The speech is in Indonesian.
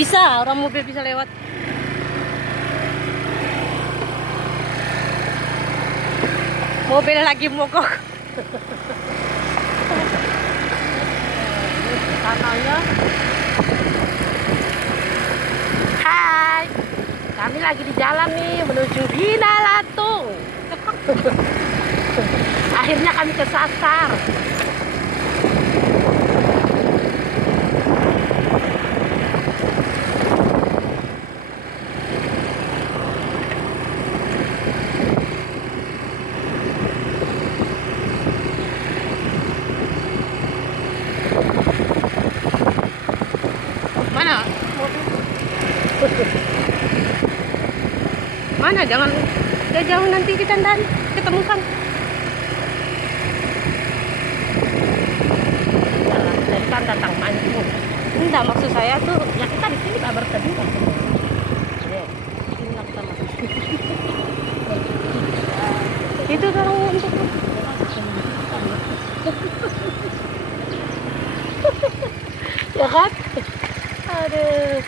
Bisa, orang mobil bisa lewat. Mobil lagi mogok. Sananya. Hai, kami lagi di jalan nih menuju Bina Latung. Akhirnya kami kesasar. Mana? Mana? Jangan jauh, nanti kita ketemukan. Dari kan datang mancing. Enggak, maksud saya tuh Ya kita di sini kabar kedua. sini kita masuk. Itu orang untuk Ya kan? aduh.